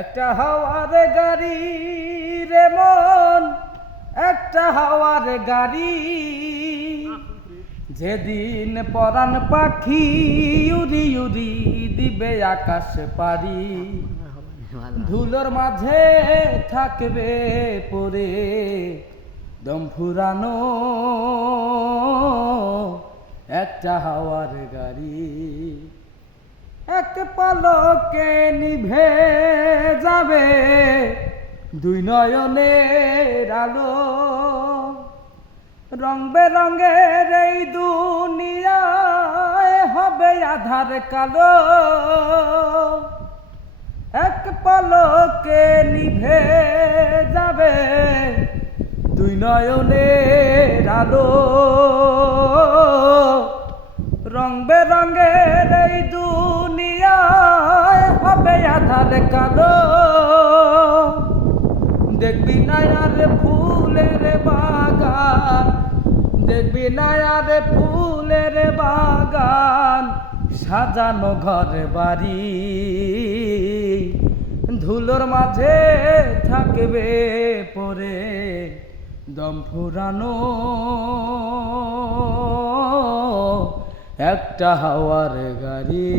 একটা হাওয়ার গাড়ি রে মন, একটা হাওয়ার গাড়ি। যেদিন পরাণ পাখি উড়ি উড়ি দিবে আকাশ পারি, ধুলোর মাঝে থাকবে পরে দম ফুরানো একটা হাওয়ার গাড়ি। এক পলকে নিভে যাবে দুই নয়নের আলো, রং বেরঙের এই দুনিয়ায় হবে আধার কালো। এক পলকে নিভে যাবে দুই নয়নের আলো, রং বেরঙের এই দুনিয়ায় হবে আধার কালো। দেখবি না আর ফুলের বাগান, দেখবি না আর ফুলের বাগান, সাজানো ঘর বাড়ি। ধুলোর মাঝে থাকবে পরে দম ফুরানো একটা হাওয়ার গাড়ি।